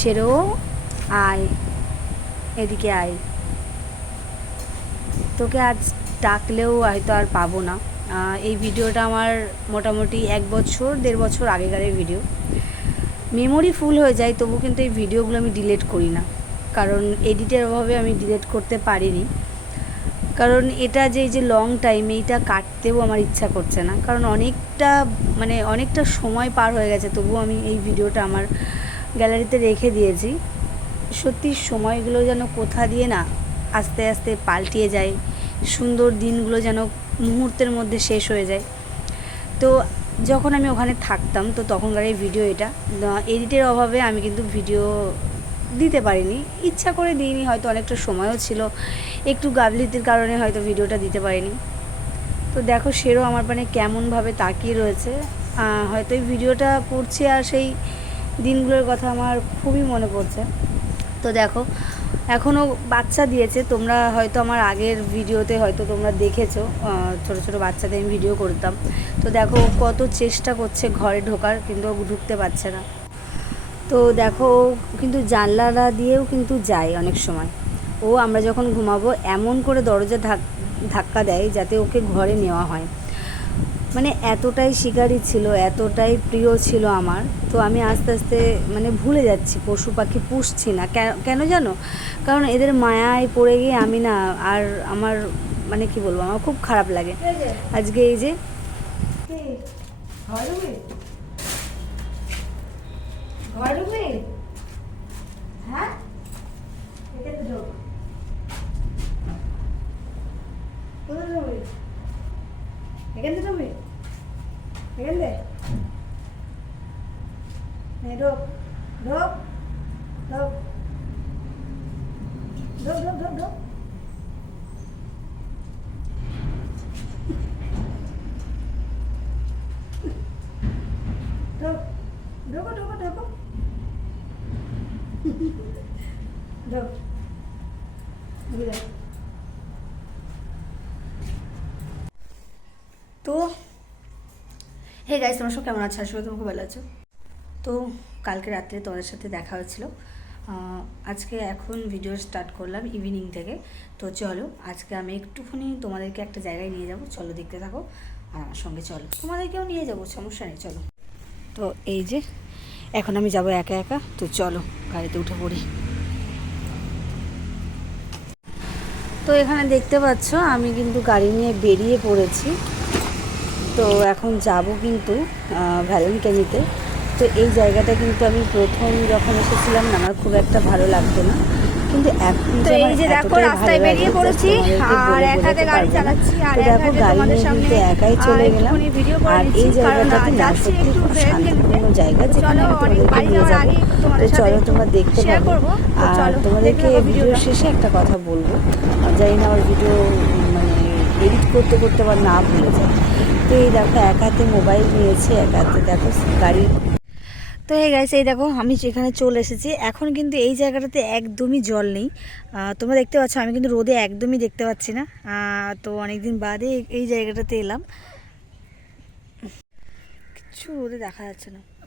সেরো আয়, এদিকে আয়। তোকে আজ ডাকলেও হয়তো আর পাবো না। এই ভিডিওটা আমার মোটামুটি এক বছর, দেড় বছর আগেকারের ভিডিও। মেমোরি ফুল হয়ে যায়, তবু কিন্তু এই ভিডিওগুলো আমি ডিলিট করি না। কারণ এডিটের অভাবে আমি ডিলেট করতে পারিনি। কারণ এটা যে যে লং টাইম এইটা কাটতেও আমার ইচ্ছা করছে না। কারণ অনেকটা মানে অনেকটা সময় পার হয়ে গেছে, তবুও আমি এই ভিডিওটা আমার গ্যালারিতে রেখে দিয়েছি। সত্যি সময়গুলো যেন কোথা দিয়ে না আস্তে আস্তে পাল্টিয়ে যায়, সুন্দর দিনগুলো যেন মুহূর্তের মধ্যে শেষ হয়ে যায়। তো যখন আমি ওখানে থাকতাম, তো তখনকার এই ভিডিও এটা এডিটের অভাবে আমি কিন্তু ভিডিও দিতে পারিনি। ইচ্ছা করে দিইনি, হয়তো অনেকটা সময়ও ছিল। একটু গাবলিতির কারণে হয়তো ভিডিওটা দিতে পারিনি। তো দেখো সেরও আমার মানে কেমনভাবে তাকিয়ে রয়েছে। হয়তো এই ভিডিওটা পড়ছি আর সেই দিনগুলোর কথা আমার খুবই মনে পড়ছে। তো দেখো, এখনও বাচ্চা দিয়েছে, তোমরা হয়তো আমার আগের ভিডিওতে হয়তো তোমরা দেখেছ ছোটো ছোটো বাচ্চাদের আমি ভিডিও করতাম। তো দেখো কত চেষ্টা করছে ঘরে ঢোকার, কিন্তু ঢুকতে পারছে না। তো দেখো কিন্তু জানলাটা দিয়েও কিন্তু যায় অনেক সময়। ও আমরা যখন ঘুমাবো, এমন করে দরজা ধাক- ধাক্কা দেয় যাতে ওকে ঘরে নেওয়া হয়। মানে এতটাই শিকারি ছিল, এতটাই প্রিয় ছিল আমার, তো আমি আস্তে আস্তে মানে ভুলে যাচ্ছি, পশু পাখি পুষছি না। কেন- জানো? কারণ এদের মায়ায় পড়ে গিয়ে আমি না আর আমার মানে কি বলব, আমার খুব খারাপ লাগে। আজকে এই যে হ্যাঁ এখানে ঢোক কোথায় ঢুকবে এখান থেকে ঢুকবে এখান থেকে ঢোক ঢোক ঢোক ঢোক ঢোক ঢোক ঢোক ঢোকো ঢোকো ঢোকো ঢোক ঢুকে যাও। তো হে গাইস তোমরা সব কেমন আছো? আসলে তোমাকে ভালো আছো। তো কালকে রাত্রে তোমাদের সাথে দেখা হয়েছিল। আজকে এখন ভিডিও স্টার্ট করলাম ইভিনিং থেকে। তো চলো, আজকে আমি একটুখানি তোমাদেরকে একটা জায়গায় নিয়ে যাব। চলো দেখতে থাকো আর আমার সঙ্গে চলো। তোমাদেরকেও নিয়ে যাব, সমস্যা নেই, চলো। তো এই যে, এখন আমি যাব একা একা। তো চলো, গাড়িতে উঠে পড়ি। তো এখানে দেখতে পাচ্ছ, আমি কিন্তু গাড়ি নিয়ে বেরিয়ে পড়েছি। তো এখন যাব কিন্তু ভ্যালেন্টাইনিতে তো এই জায়গাটা কিন্তু আমি প্রথম যখন এসেছিলাম না আমার খুব একটা ভালো লাগতো না। কিন্তু এখন তো এই যে দেখো রাস্তায় বেরিয়ে পড়েছি আর এক হাতে গাড়ি চালাচ্ছি আর দেখো গাড়ি সামনে একাই চলে গেলাম। আর এই জায়গাটাতে না যাচ্ছি সত্যি খুব শান্তিপূর্ণ জায়গা যেখানে তোমাদেরকে বাড়ি নিয়ে যাওয়ার যাব আগে তো চলো তোমরা দেখতে পাবো আর চলো, তোমাদেরকে ভিডিও শেষে একটা কথা বলব। আর জানি না আমার ভিডিও এডিট করতে করতে আবার না ভুলে যায়। তো এই দেখো, এক হাতে মোবাইল নিয়েছে, এক হাতে দেখো গাড়ি। তো এই গাইস এই দেখো, আমি যেখানে চলে এসেছি, এখন কিন্তু এই জায়গাটাতে একদমই জল নেই। তোমরা দেখতে পাচ্ছ, আমি কিন্তু রোদে একদমই দেখতে পাচ্ছি না। তো অনেকদিন বাদে এই- এই জায়গাটাতে এলাম। কিছু রোদে দেখা যাচ্ছে না।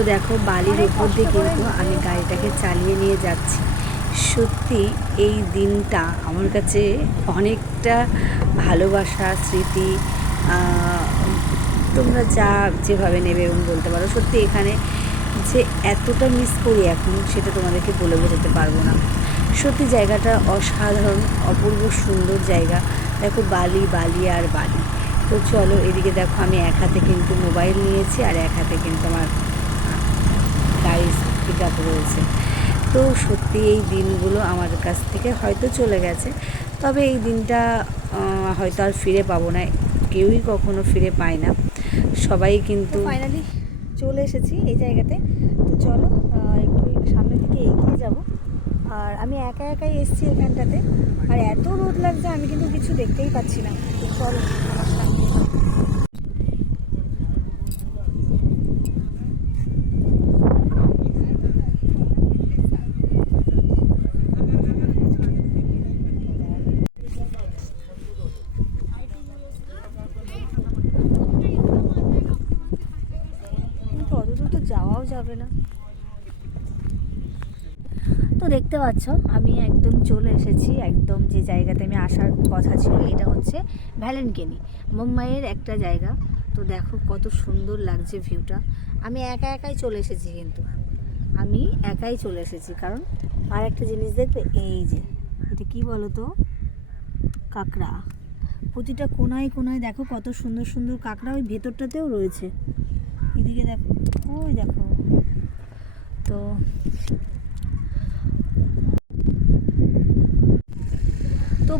তো দেখো বালির উপর দিয়ে কিন্তু আমি গাড়িটাকে চালিয়ে নিয়ে যাচ্ছি। সত্যি এই দিনটা আমার কাছে অনেকটা ভালোবাসা স্মৃতি তোমরা যা যেভাবে নেবে এবং বলতে পারো সত্যি এখানে যে এতটা মিস করি এখন সেটা তোমাদেরকে বলে বোঝাতে পারব না। সত্যি জায়গাটা অসাধারণ অপূর্ব সুন্দর জায়গা। দেখো বালি বালি আর বালি। তো চলো এদিকে দেখো আমি এক হাতে কিন্তু মোবাইল নিয়েছি আর এক হাতে কিন্তু আমার গাড়ি পিক আপ রয়েছে তো সত্যি এই দিনগুলো আমার কাছ থেকে হয়তো চলে গেছে। তবে এই দিনটা হয়তো আর ফিরে পাবো না। কেউই কখনো ফিরে পায় না। সবাই কিন্তু ফাইনালি চলে এসেছি এই জায়গাতে। তো চলো একটু সামনের দিকে এগিয়ে যাব। আর আমি একা একাই এসেছি এখানটাতে। আর এত রোদ লাগছে, আমি কিন্তু কিছু দেখতেই পাচ্ছি না। তো চলো আমার সামনে তো দেখতে পাচ্ছ, আমি একদম চলে এসেছি, একদম যে জায়গাতে আমি আসার কথা ছিল, এটা হচ্ছে ভ্যালেনকেনি, মুম্বাইয়ের একটা জায়গা। তো দেখো কত সুন্দর লাগছে ভিউটা। আমি একা একাই চলে এসেছি কিন্তু। আমি একাই চলে এসেছি, কারণ আর একটা জিনিস দেখবে, এই যে, এটা কি বলো তো কাঁকড়া। প্রতিটা কোনায় কোনায় দেখো কত সুন্দর সুন্দর কাঁকড়া, ওই ভেতরটাতেও রয়েছে। এদিকে দেখো, ওই দেখো। তো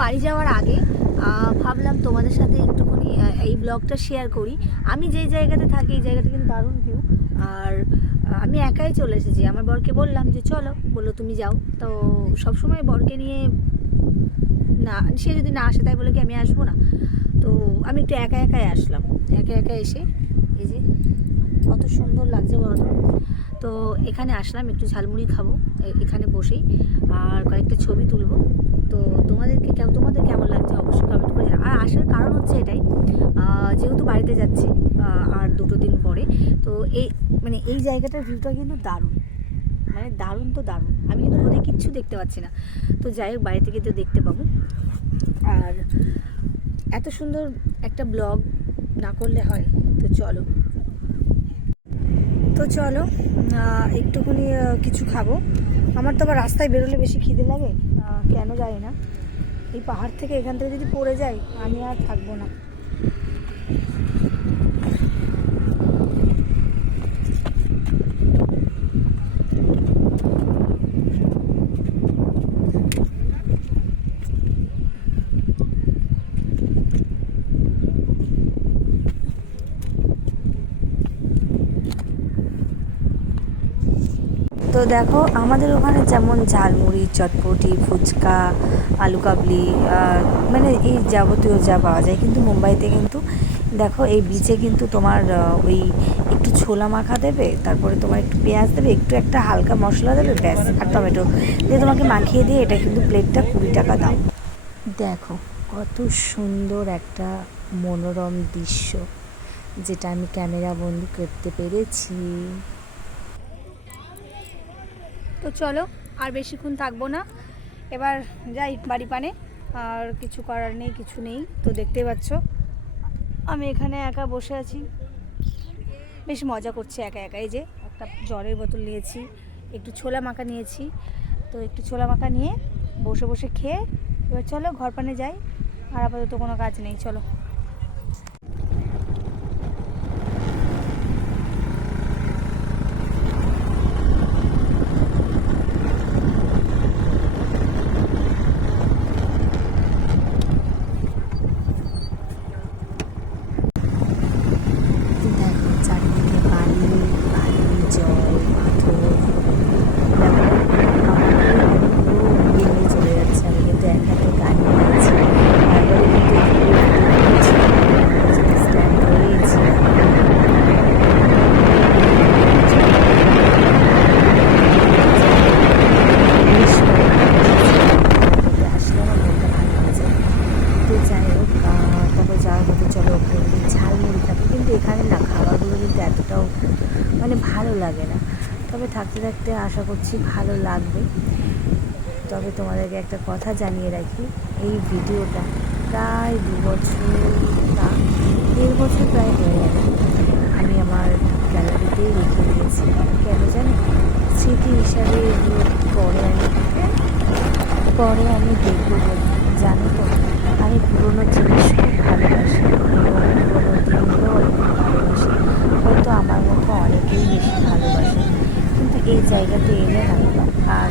বাড়ি যাওয়ার আগে ভাবলাম তোমাদের সাথে একটুখানি এই ব্লগটা শেয়ার করি। আমি যেই জায়গাতে থাকি, এই জায়গাটা কিন্তু দারুণ ভিউ আর আমি একাই চলে এসেছি। আমার বরকে বললাম যে, চলো। বলল, তুমি যাও। তো সবসময় বরকে নিয়ে না, সে যদি না আসে, তাই বলে কি আমি আসব না? তো আমি একটু একা একাই আসলাম। একা একা এসে, এই যে, কত সুন্দর লাগছে বলো তো। এখানে আসলাম, একটু ঝালমুড়ি খাব এখানে বসেই। আর কয়েকটা ছবি তুলবো। তো তোমাদেরকে তোমাদের কেমন লাগছে? অবশ্যই কমেন্ট করে জানাও। আর আসার কারণ হচ্ছে এটাই যেহেতু বাড়িতে যাচ্ছি আর দুটো দিন পরে, তো এই মানে এই জায়গাটার ভিউটা কিন্তু দারুণ। মানে দারুণ তো দারুণ। আমি কিন্তু রোদে কিচ্ছু দেখতে পাচ্ছি না। তো যাই হোক বাড়ি থেকে তো দেখতে পাবো। আর এত সুন্দর একটা ব্লগ না করলে হয়। তো চলো। তো চলো একটুখানি কিছু খাব। আমার তো আবার রাস্তায় বেরোলে বেশি খিদে লাগে। কেন জানি না। এই পাহাড় থেকে এখান থেকে যদি পড়ে যাই, আমি আর থাকব না। তো দেখো, আমাদের ওখানে যেমন ঝালমুড়ি, চটপটি, ফুচকা, আলু কাবলি মানে এই যাবতীয় যা পাওয়া যায়। কিন্তু মুম্বাইতে কিন্তু দেখো, এই বিচে কিন্তু তোমার ওই একটু ছোলা মাখা দেবে, তারপরে তোমার একটু পেঁয়াজ দেবে, একটু একটা হালকা মশলা দেবে, ব্যাস, আর টমেটো। দিয়ে তোমাকে মাখিয়ে দিয়ে এটা কিন্তু প্লেটটা কুড়ি টাকা দাম দেখো, কত সুন্দর একটা মনোরম দৃশ্য, যেটা আমি ক্যামেরা বন্ধু করতে পেরেছি। তো চলো, আর বেশিক্ষণ থাকব না। এবার যাই বাড়ি পানে, আর কিছু করার নেই, কিছু নেই। তো দেখতে পাচ্ছ, আমি এখানে একা বসে আছি। বেশ মজা করছি একা একাই যে একটা জলের বোতল নিয়েছি, একটু ছোলা মাখা নিয়েছি। তো একটু ছোলা মাখা নিয়ে বসে বসে খেয়ে, এবার চলো ঘর পানে যাই। আর আপাতত কোনো কাজ নেই, চলো দেখো চারিদিকে বালি বালি জল পাথর দেখো আমাদের গাড়ি পুরো উড়িয়ে নিয়ে চলে যাচ্ছে আমি কিন্তু এক হাতে গাড়ি নিয়েছি তারপরে কিন্তু স্ট্যান্ড হয়েছি আসলে আমার মনটা ভালো হয়ে যায় তো যাই হোক আহ, তারপর যাওয়ার মতো চলো ওখানে গিয়ে ঝালমুড়ি খাব কিন্তু এখানে না খাবারগুলো কিন্তু এতটাও মানে ভালো লাগে না। তবে থাকতে থাকতে আশা করছি ভালো লাগবে। তবে তোমাদেরকে একটা কথা জানিয়ে রাখি, এই ভিডিওটা প্রায় দু বছর না, দেড় বছর প্রায় হয়ে গেল। আমি আমার গ্যালারিতেই রেখে দিয়েছি। কেন জানো? স্মৃতি হিসাবে এগুলো পরে আমি পরে আমি দেখব জানো তো, আমি পুরোনো জিনিস খুব ভালোবাসি। পুরোনো দিনগুলো অনেক ভালোবাসি। হয়তো আমার মতো অনেকেই বেশি ভালোবাসে। কিন্তু এই জায়গাতে এলে না আর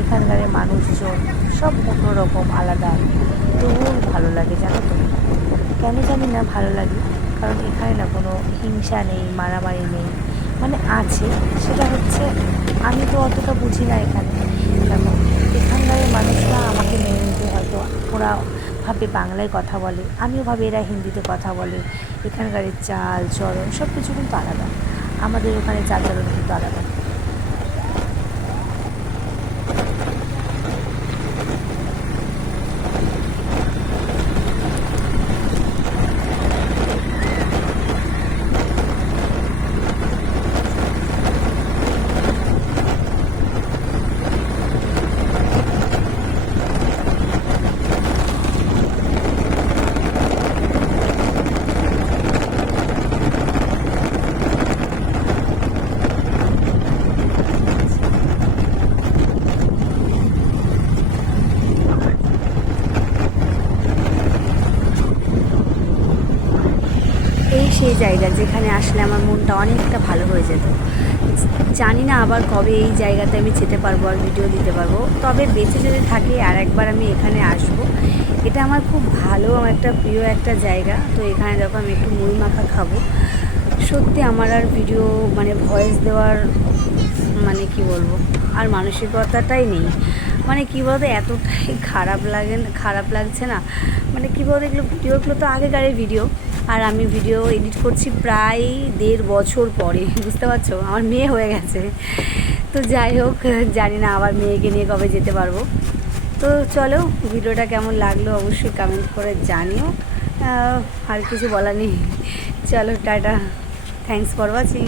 এখানকার মানুষজন সব অন্যরকম আলাদা। তবুও ভালো লাগে, জানো তো? কেন জানি না ভালো লাগে? কারণ এখানে না কোনো হিংসা নেই, মারামারি নেই। মানে আছে, সেটা হচ্ছে আমি তো অতটা বুঝি না এখানে। এখানকার মানুষরা আমাকে মেনে নিতে হয়তো ওরা ভাবে বাংলায় কথা বলে, আমিও ভাবে এরা হিন্দিতে কথা বলে। এখানকার চাল চরণ সব কিছু কিন্তু আলাদা। আমাদের ওখানে চাল চলন কিন্তু আলাদা সেই জায়গা যেখানে আসলে আমার মনটা অনেকটা ভালো হয়ে যেত। জানি না আবার কবে এই জায়গাতে আমি যেতে পারব আর ভিডিও দিতে পারব। তবে বেঁচে যদি থাকি আর একবার আমি এখানে আসব, এটা আমার খুব ভালো, আমার একটা প্রিয় একটা জায়গা। তো এখানে যখন আমি একটু মুড়ি মাখা খাব। সত্যি আমার আর ভিডিও মানে ভয়েস দেওয়ার মানে কি বলব, আর মানসিকতাটাই নেই। মানে কী বলতো, এতটাই খারাপ লাগে, খারাপ লাগছে না। মানে কী বলতো, এগুলো ভিডিওগুলো তো আগেকারের ভিডিও আর আমি ভিডিও এডিট করছি প্রায় দেড় বছর পরে, বুঝতে পারছ? আমার মেয়ে হয়ে গেছে। তো যাই হোক, জানি না আবার মেয়েকে নিয়ে কবে যেতে পারব। তো চলো, ভিডিওটা কেমন লাগল অবশ্যই কমেন্ট করে জানিও। আর কিছু বলার নেই। চলো, টাটা। Thanks for watching